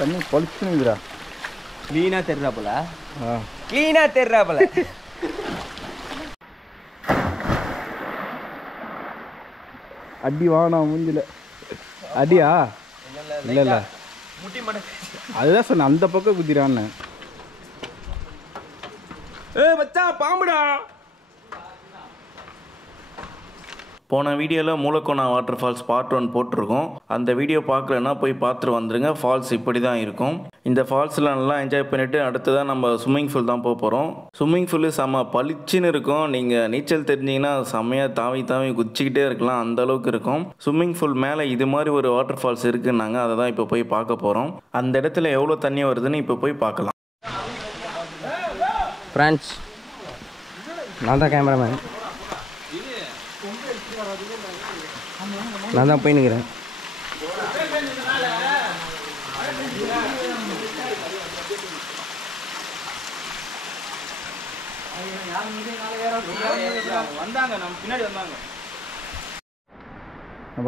தண்ணி பளிச்சுனுக்குறா. க்ளீனாக தெரிறாப்புல. க்ளீனாக தெரிறாப்புல. அடி வானா மூஞ்சில. அடியா? இல்லை இல்லை, முட்டி மட்டும். அதுதான் சொன்னேன், அந்த பக்கம் குதிரான்னு. மச்சான் பாம்புடா. போன வீடியோவில் மூலக்கோனா வாட்டர் ஃபால்ஸ் பார்ட் 1 போட்டிருக்கோம். அந்த வீடியோ பார்க்கலன்னா போய் பார்த்துட்டு வந்துடுங்க. ஃபால்ஸ் இப்படி தான் இருக்கும். இந்த ஃபால்ஸில் நல்லா என்ஜாய் பண்ணிவிட்டு அடுத்ததாக நம்ம ஸ்விம்மிங் ஃபூல் தான் போக போகிறோம். ஸ்விம்மிங் ஃபூலு செம்ம பளிச்சுன்னு இருக்கும். நீங்கள் நீச்சல் தெரிஞ்சிங்கன்னா செம்மையாக தாவி தாவி குச்சிக்கிட்டே இருக்கலாம், அந்தளவுக்கு இருக்கும். ஸ்விம்மிங் ஃபூல் மேலே இது மாதிரி ஒரு வாட்டர் ஃபால்ஸ் இருக்குன்னாங்க. அதை தான் இப்போ போய் பார்க்க போகிறோம். அந்த இடத்துல எவ்வளோ தண்ணி வருதுன்னு இப்போ போய் பார்க்கலாம். ஃப்ரெண்ட்ஸ், நான் தான் கேமராமேன். நான் தான் போயின்னுக்கிறேன்.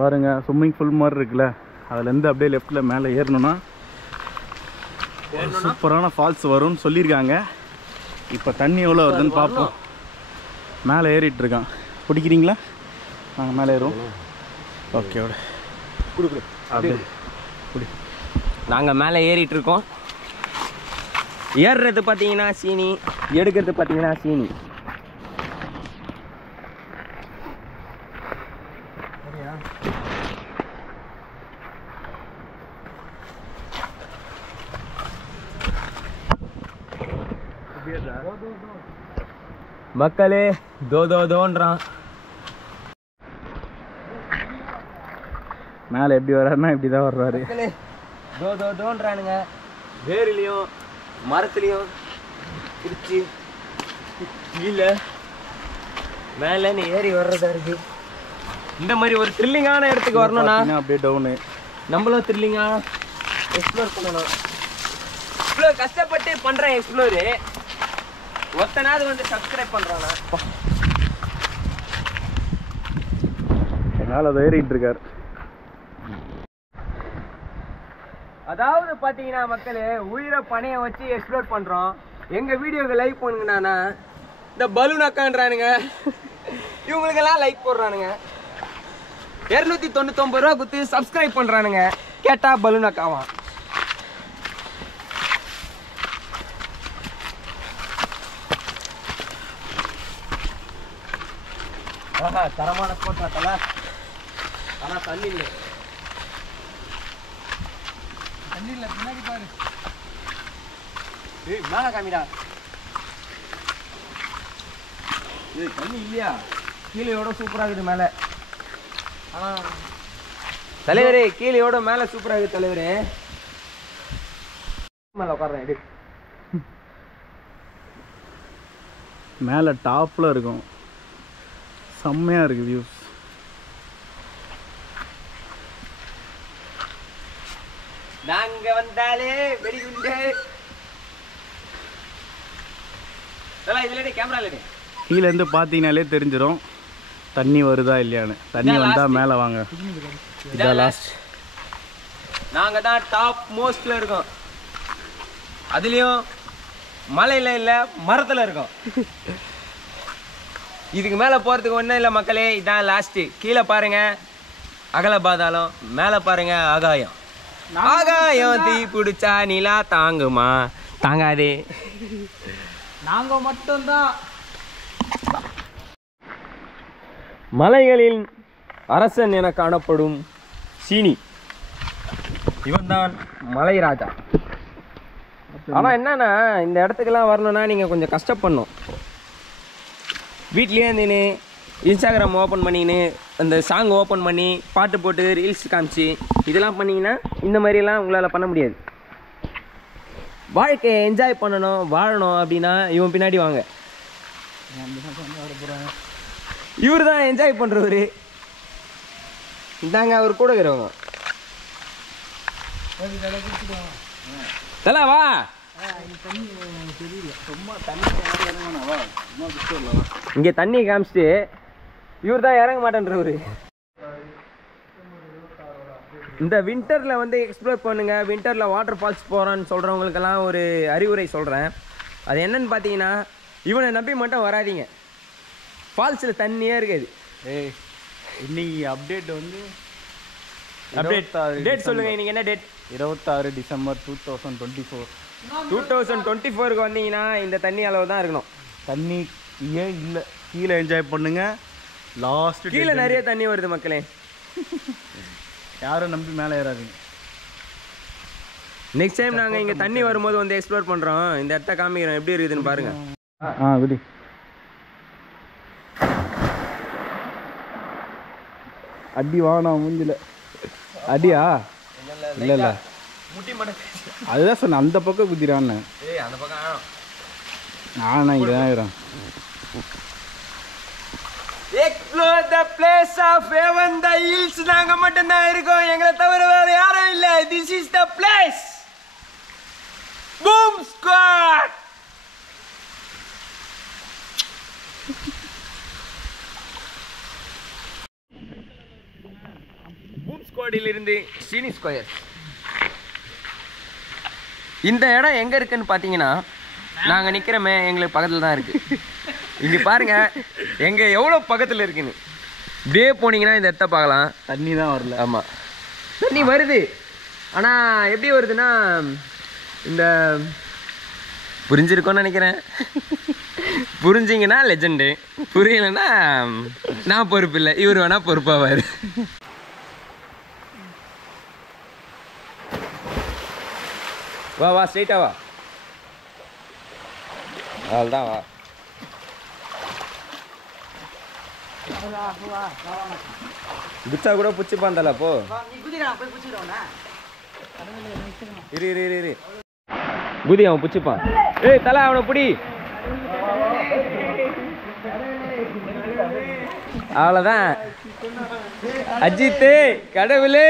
பாருங்க, ஸ்விம்மிங் ஃபூல் மாதிரி இருக்குல்ல, அதுலேருந்து அப்படியே லெஃப்டில் மேலே ஏறணும்னா சூப்பரான ஃபால்ஸ் வரும்னு சொல்லியிருக்காங்க. இப்போ தண்ணி எவ்வளோ வருதுன்னு பார்ப்போம். மேலே ஏறிட்டு இருக்கான். பிடிக்கிறீங்களா? நாங்கள் மேலே ஏறுவோம். ஓகே, அப்படியே நாங்கள் மேலே ஏறிட்டு இருக்கோம். ஏறுறது பார்த்தீங்கன்னா சீனி, எடுக்கிறது பார்த்தீங்கன்னா சீனி. மக்களே தோன்றான். மேலே எப்படி வர்றாருன்னா இப்படி தான் வர்றாரு. மக்களே தோன்றானுங்க. வேர்லையும் மரத்துலையும் பிடிச்சி கீழே மேலேன்னு ஏறி வர்றதா இருக்கு. இந்த மாதிரி ஒரு த்ரில்லிங்கான இடத்துக்கு வரணும்னா அப்படியே டவுனு நம்மளும் த்ரில்லிங்காக எக்ஸ்ப்ளோர் பண்ணணும். இவ்வளோ கஷ்டப்பட்டு பண்ணுறேன் எக்ஸ்ப்ளோரு. ஒத்தனாவது வந்து சப்ஸ்கிரைப் பண்ணுறானா? மேலே அதை ஏறிட்டு இருக்காரு. அதாவது பார்த்தீங்கன்னா மக்களே, உயிரை பணையை வச்சு எக்ஸ்ப்ளோர் பண்ணுறோம். எங்கள் வீடியோக்கு லைக் பண்ணுங்கண்ணா. இந்த பலூன் அக்கான்றானுங்க, இவங்களுக்கெல்லாம் லைக் போடுறானுங்க. 299 ரூபா கொடுத்து சப்ஸ்கிரைப் பண்ணுறானுங்க. கேட்டால் பலூன் அக்காவான். ஆஹா, தரமான போட்டாத்தல. ஆனால் தண்ணி இல்லை. பின்னாடி பாரு. மேல காமிடா. இது தண்ணி இல்லையா? கீழேயோட சூப்பரா இருக்குது மேல. ஆனா தலைவரே, கீழேயோட மேல சூப்பரா இருக்குது தலைவரே. மேல உட்கார்றேன். மேலே டாப்பில் இருக்கும். செம்மையாக இருக்குது வியூஸ். நாங்க வந்தாலே வெடிகுண்டு. இதுல கேமரா இல்ல. கீழேருந்து பார்த்தீங்கனாலே தெரிஞ்சிடும் தண்ணி வருதா இல்லையான்னு. தண்ணி வந்தால் மேலே வாங்க. இதான் லாஸ்ட். நாங்கள் தான் டாப் மோஸ்ட்ல இருக்கோம். அதுலேயும் மலையில் இல்லை, மரத்தில் இருக்கோம். இதுக்கு மேலே போகிறதுக்கு ஒன்றும் இல்லை மக்களே. இதான் லாஸ்ட்டு. கீழே பாருங்க அகல பாதாளம், மேலே பாருங்க ஆகாயம். ஆகாயம் தீ பிடிச்சா நிலா தாங்குமா? தாங்காதே. நாங்க மட்டும்தான் மலைகளின் அரசன் என காணப்படும் சீனி. இவன் தான் மலை ராஜா. ஆனால் என்னன்னா, இந்த இடத்துக்கெல்லாம் வரணும்னா நீங்கள் கொஞ்சம் கஷ்டப்படணும். வீட்லேயே இருந்துன்னு இன்ஸ்டாகிராம் ஓப்பன் பண்ணின்னு அந்த சாங் ஓப்பன் பண்ணி பாட்டு போட்டு ரீல்ஸ் காமிச்சு இதெல்லாம் பண்ணிங்கன்னா இந்த மாதிரிலாம் உங்களால் பண்ண முடியாது. வாழ்க்கையை என்ஜாய் பண்ணணும், வாழணும் அப்படின்னா இவன் பின்னாடி வாங்க. இவர் தான் என்ஜாய் பண்ணுறவர். இந்தாங்க அவர் கூட இருக்கிறவங்க. தல வா. இங்கே தண்ணியை காமிச்சிட்டு இவர் தான் இறங்க மாட்டேன்றவர். இந்த வின்டரில் வந்து எக்ஸ்ப்ளோர் பண்ணுங்கள். வின்டரில் வாட்டர் ஃபால்ஸ் போகிறோன்னு சொல்கிறவங்களுக்கெல்லாம் ஒரு அறிவுரை சொல்கிறேன். அது என்னன்னு பார்த்தீங்கன்னா, இவனை நம்பி மட்டும் வராதிங்க. ஃபால்ஸில் தண்ணியே இருக்காது. இன்னைக்கு அப்டேட் வந்து டேட் சொல்லுங்கள். இன்றைக்கி என்ன டேட்? 26 டிசம்பர் 2024. 2024க்கு வந்தீங்கன்னா இந்த தண்ணி அளவு தான் இருக்கணும். தண்ணி ஏன் இல்லை, கீழே என்ஜாய் பண்ணுங்க. லாஸ்ட் கீழே நிறைய தண்ணி வருது மக்களே. யாரும் நம்பி மேலே ஏறாதீங்க. நெக்ஸ்ட் டைம் நாங்கள் இங்கே தண்ணி வரும்போது வந்து எக்ஸ்ப்ளோர் பண்ணுறோம். இந்த இடத்த காமிக்கிறோம், எப்படி இருக்குதுன்னு பாருங்கள். விடி அடி வானா மூஞ்சில அடியா? இல்லை இல்லை, முட்டி மட்டும் அதுதான் சொன்னேன், அந்த பக்கம் குதிரான்னு. அந்த பக்கம் நானா இங்கே தான் இருக்கிறேன். Explore the place of heaven the hills. நாங்க மட்டும் தான் இருக்கோம், எங்களை தவிர வேற யாரும் இல்ல. This is the place. Boom Squad. பூம் ஸ்குவாடில் இருந்து சீனி ஸ்கொயர். இந்த இடம் எங்க இருக்குன்னு பாத்தீங்கன்னா, நாங்க நிக்கிறோமே எங்களுக்கு பக்கத்துல தான் இருக்கு. இங்க பாருங்க எங்க எவ்வளவு பக்கத்துல இருக்குன்னு. இப்படியே போனீங்கன்னா இந்த இடத்த பார்க்கலாம். தண்ணி தான் வரல. ஆமா, தண்ணி வருது. ஆனா எப்படி வருதுன்னா, இந்த புரிஞ்சிருக்கோன்னு நினைக்கிறேன். புரிஞ்சிங்கன்னா லெஜெண்டு, புரியலைன்னா நான் பொறுப்பு இல்லை, இவர் வேணா பொறுப்பாவாரு. வா வா, ஸ்ட்ரெயிட்டா வா. அவ்வளோதான் வா. புச்சா கூட புச்சு பாந்தல போ. இரு இரு இரு இரு, குதி, அவன் புச்சுப்பான். ஏய் தலை, அவனை புடி. அவ்வளோதான். அஜித்து கடவுளே.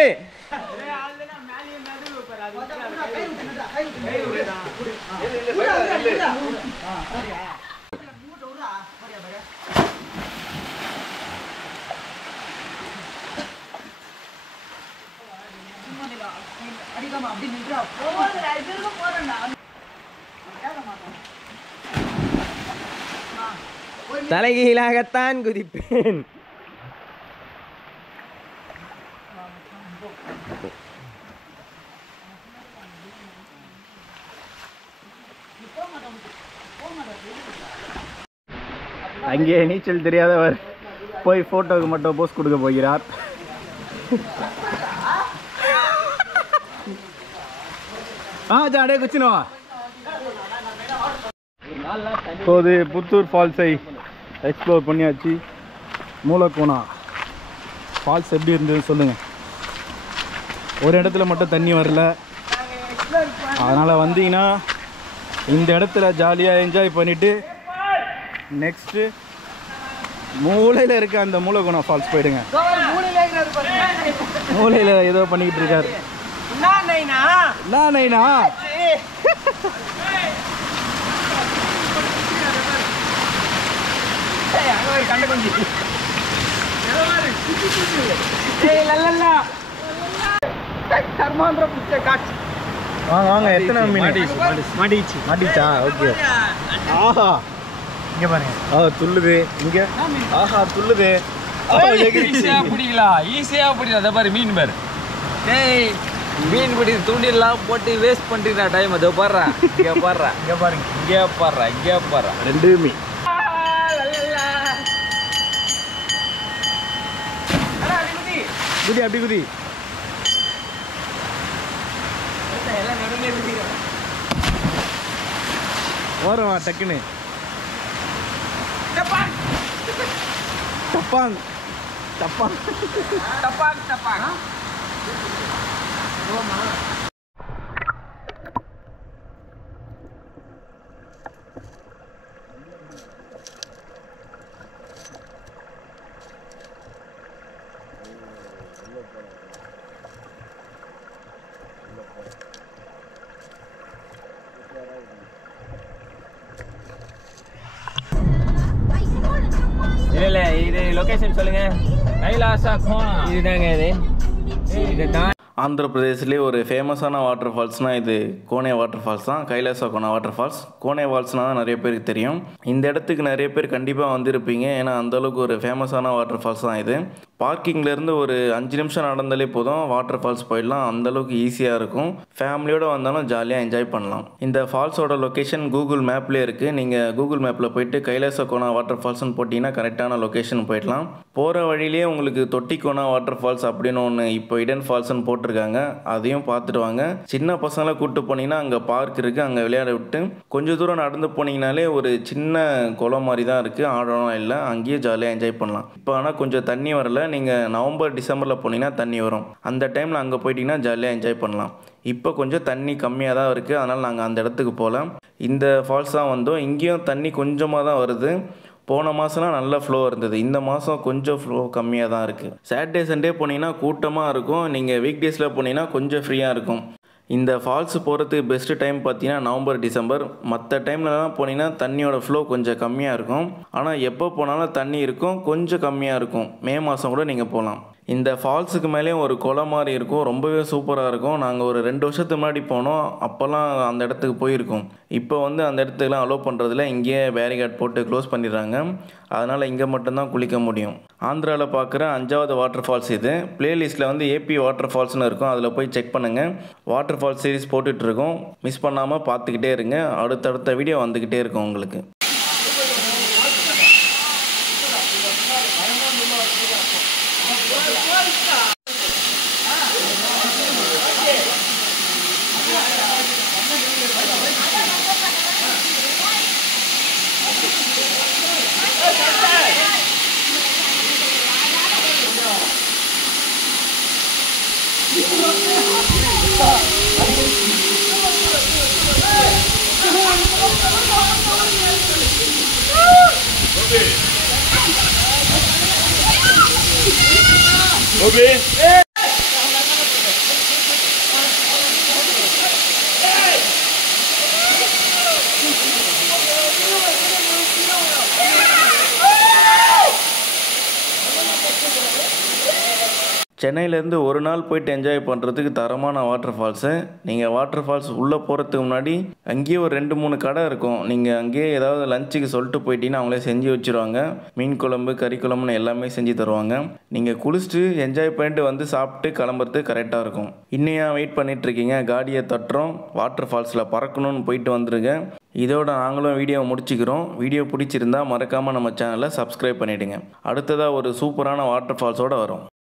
தலைகீழாகத்தான் குதிப்பேன். அங்கே நீச்சல் தெரியாதவர் போய் போட்டோவுக்கு மட்டும் போஸ்ட் கொடுக்க போகிறார். ஜாடே குச்சினவா. இப்போது புத்தூர் ஃபால்ஸை எக்ஸ்ப்ளோர் பண்ணியாச்சு. மூலக்கோனா ஃபால்ஸ் எப்படி இருந்ததுன்னு சொல்லுங்கள். ஒரு இடத்துல மட்டும் தண்ணி வரல, அதனால் வந்தீங்கன்னா இந்த இடத்துல ஜாலியாக என்ஜாய் பண்ணிவிட்டு நெக்ஸ்ட்டு மூலையில் இருக்க அந்த மூலக்கோனா ஃபால்ஸ் போயிடுங்க. மூலையில் ஏதோ பண்ணிக்கிட்டு இருக்காரு. வாங்க வாங்க, எத்தனை மீன் மாட்டிச்சா? ஓகே. ஆஹா, இங்கே பாருங்க, துள்ளுது. இங்கே ஆஹா துள்ளுது. ஈஸியா பிடிக்கலாம், ஈஸியா பிடிக்கலாம். அதை பாரு, மீன் பாரு. ஏய், மீன் பிடி தூண்டிலாம் போட்டு வேஸ்ட் பண்ணிட்டு டைம். அதை பாடுறா, இங்கே பாடுறா, இங்கே பாருங்க, இங்கே பாடுறா, இங்கே பாடுறா. ரெண்டு மீன். குதி, அப்படி குதி. ஓரமா டக்குன்னு. டப்பாங் டப்பாங் டப்பாங் டப்பாங் டப்பாங். இல்ல இது லொகேஷன் சொல்லுங்க. கைலாசா கோனா இதுதாங்க. இது இதுதான். ஆந்திர பிரதேஷ்லேயே ஒரு ஃபேமஸான வாட்டர் ஃபால்ஸ்னால் இது கோனே வாட்டர் ஃபால்ஸ் தான். கைலாச கோனா வாட்டர் ஃபால்ஸ். கோனே ஃபால்ஸ்னால் தான் நிறைய பேருக்கு தெரியும். இந்த இடத்துக்கு நிறைய பேர் கண்டிப்பாக வந்திருப்பீங்க. ஏன்னா அந்தளவுக்கு ஒரு ஃபேமஸான வாட்டர் ஃபால்ஸ் தான் இது. பார்க்கிங்லேருந்து ஒரு 5 நிமிஷம் நடந்தாலே போதும் வாட்டர் ஃபால்ஸ் போயிடலாம். அந்தளவுக்கு ஈஸியாக இருக்கும். ஃபேமிலியோடு வந்தாலும் ஜாலியாக என்ஜாய் பண்ணலாம். இந்த ஃபால்ஸோட லொக்கேஷன் கூகுள் மேப்லேயே இருக்குது. நீங்கள் கூகுள் மேப்பில் போயிட்டு கைலாச கோனா வாட்டர் ஃபால்ஸ்னு போட்டிங்கன்னா கரெக்டான லொக்கேஷன் போயிடலாம். போகிற வழியிலே உங்களுக்கு தொட்டிக்கோனா வாட்டர் ஃபால்ஸ் அப்படின்னு ஒன்று இப்போ இடன் ஃபால்ஸ்னு போட்டிருக்காங்க. அதையும் பார்த்துட்டு வாங்க. சின்ன பசங்களை கூப்பிட்டு போனீங்கன்னா அங்கே பார்க் இருக்குது. அங்கே விளையாட விட்டு கொஞ்சம் தூரம் நடந்து போனீங்கனாலே ஒரு சின்ன குளம் மாதிரி தான் இருக்குது. ஆழம் இல்லை. அங்கேயே ஜாலியாக என்ஜாய் பண்ணலாம். இப்போ ஆனால் கொஞ்சம் தண்ணி வரல. நீங்கள் நவம்பர் டிசம்பரில் போனீங்கன்னா தண்ணி வரும். அந்த டைமில் அங்கே போயிட்டீங்கன்னா ஜாலியாக என்ஜாய் பண்ணலாம். இப்போ கொஞ்சம் தண்ணி கம்மியாக தான் இருக்குது. அதனால் நாங்கள் அந்த இடத்துக்கு போகல. இந்த ஃபால்ஸ் தான் வந்தோம். இங்கேயும் தண்ணி கொஞ்சமாக தான் வருது. போன மாதம்லாம் நல்ல ஃப்ளோ இருந்தது. இந்த மாதம் கொஞ்சம் ஃப்ளோ கம்மியாக தான் இருக்குது. சாட்டர்டே சண்டே போனீங்கன்னா கூட்டமாக இருக்கும். நீங்கள் வீக் டேஸில் போனீங்கன்னா கொஞ்சம் ஃப்ரீயாக இருக்கும். இந்த ஃபால்ஸ் போகிறதுக்கு பெஸ்ட்டு டைம் பார்த்தீங்கன்னா நவம்பர் டிசம்பர். மற்ற டைம்லலாம் போனீங்கன்னா தண்ணியோட ஃப்ளோ கொஞ்சம் கம்மியாக இருக்கும். ஆனால் எப்போ போனாலும் தண்ணி இருக்கும். கொஞ்சம் கம்மியாக இருக்கும். மே மாதம் கூட நீங்கள் போகலாம். இந்த ஃபால்ஸுக்கு மேலேயும் ஒரு குளம் மாதிரி இருக்கும். ரொம்பவே சூப்பராக இருக்கும். நாங்கள் ஒரு 2 வருஷத்துக்கு முன்னாடி போனோம். அப்போல்லாம் அந்த இடத்துக்கு போயிருக்கோம். இப்போ வந்து அந்த இடத்துக்குலாம் அலோவ் பண்ணுறதில்ல. இங்கேயே பேரிகார்ட் போட்டு க்ளோஸ் பண்ணிடுறாங்க. அதனால் இங்கே மட்டும்தான் குளிக்க முடியும். ஆந்திராவில் பார்க்குற 5வது வாட்டர் ஃபால்ஸ் இது. ப்ளேலிஸ்ட்டில் வந்து ஏபி வாட்டர் ஃபால்ஸ்னு இருக்கும். அதில் போய் செக் பண்ணுங்கள். வாட்டர் ஃபால்ஸ் சீரிஸ் போட்டுட்ருக்கோம். மிஸ் பண்ணாமல் பார்த்துக்கிட்டே இருங்க. அடுத்தடுத்த வீடியோ வந்துக்கிட்டே இருக்கும் உங்களுக்கு. Okay. சென்னையிலேருந்து ஒரு நாள் போயிட்டு என்ஜாய் பண்ணுறதுக்கு தரமான வாட்டர் ஃபால்ஸு. நீங்கள் வாட்டர் ஃபால்ஸ் உள்ளே போகிறதுக்கு முன்னாடி அங்கேயே ஒரு 2-3 கடை இருக்கும். நீங்கள் அங்கேயே ஏதாவது லஞ்சுக்கு சொல்லிட்டு போயிட்டீங்கன்னா அவங்களே செஞ்சு வச்சுருவாங்க. மீன் குழம்பு, கறி குழம்புன்னு எல்லாமே செஞ்சு தருவாங்க. நீங்கள் குளிச்சுட்டு என்ஜாய் பண்ணிட்டு வந்து சாப்பிட்டு கிளம்புறதுக்கு கரெக்டாக இருக்கும். இன்னும் வெயிட் பண்ணிகிட்ருக்கீங்க? காடியை தட்டுறோம். வாட்டர் ஃபால்ஸில் பறக்கணும்னு போயிட்டு வந்துருங்க. இதோட நாங்களும் வீடியோவை முடிச்சுக்கிறோம். வீடியோ பிடிச்சிருந்தா மறக்காமல் நம்ம சேனலை சப்ஸ்கிரைப் பண்ணிவிடுங்க. அடுத்ததாக ஒரு சூப்பரான வாட்டர் ஃபால்ஸோடு வரும்.